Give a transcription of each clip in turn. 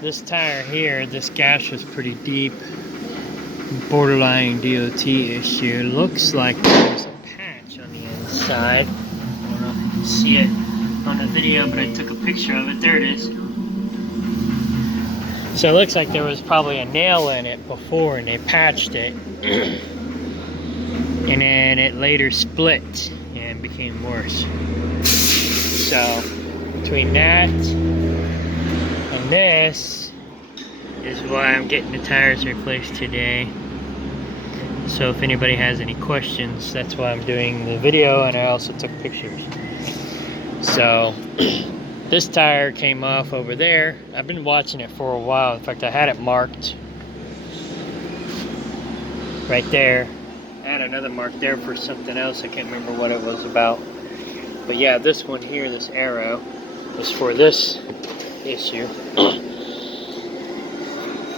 this tire here, this gash was pretty deep. Borderline DOT issue. Looks like there's a patch on the inside. I don't know if you can see it on the video, but I took a picture of it. There it is. So it looks like there was probably a nail in it before and they patched it. And then it later split and became worse. So between that and this is why I'm getting the tires replaced today. So if anybody has any questions, that's why I'm doing the video, and I also took pictures. So this tire came off over there. I've been watching it for a while. In fact, I had it marked right there. I had another mark there for something else. I can't remember what it was about. But yeah, this one here, this arrow, is for this issue.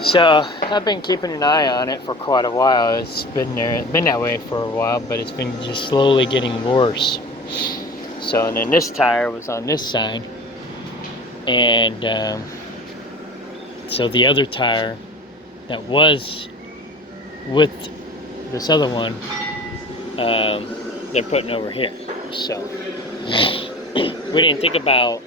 So I've been keeping an eye on it for quite a while. It's been that way for a while, but it's been just slowly getting worse. So, and then this tire was on this side, and so the other tire that was with this other one, they're putting over here. So we didn't think about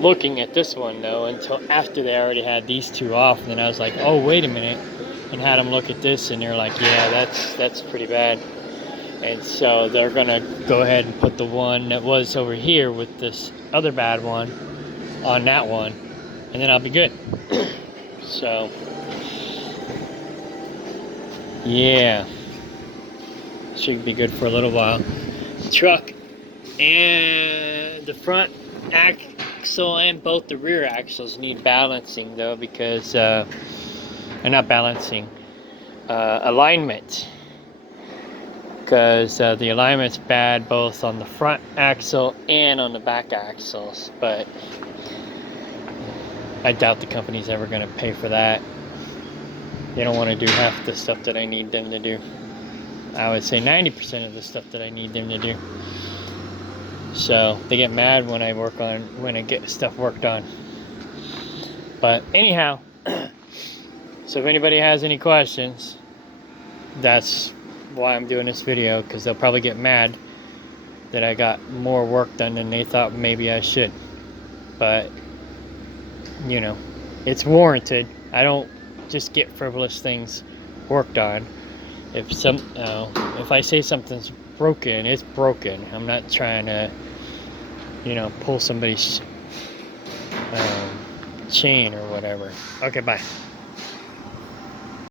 looking at this one though until after they already had these two off, and then I was like, oh wait a minute, and had them look at this, and they're like, yeah, that's pretty bad. And so they're gonna go ahead and put the one that was over here with this other bad one on that one, and then I'll be good. So yeah, should be good for a little while. Truck and the front axle and both the rear axles need balancing though, because not balancing, alignment, because the alignment's bad both on the front axle and on the back axles, but I doubt the company's ever going to pay for that. They don't want to do half the stuff that I need them to do. I would say 90% of the stuff that I need them to do. So they get mad when I get stuff worked on. But anyhow, so if anybody has any questions, that's why I'm doing this video, because they'll probably get mad that I got more work done than they thought maybe I should. But you know, it's warranted. I don't just get frivolous things worked on. If I say something's broken, it's broken. I'm not trying to, pull somebody's chain or whatever. Okay, bye.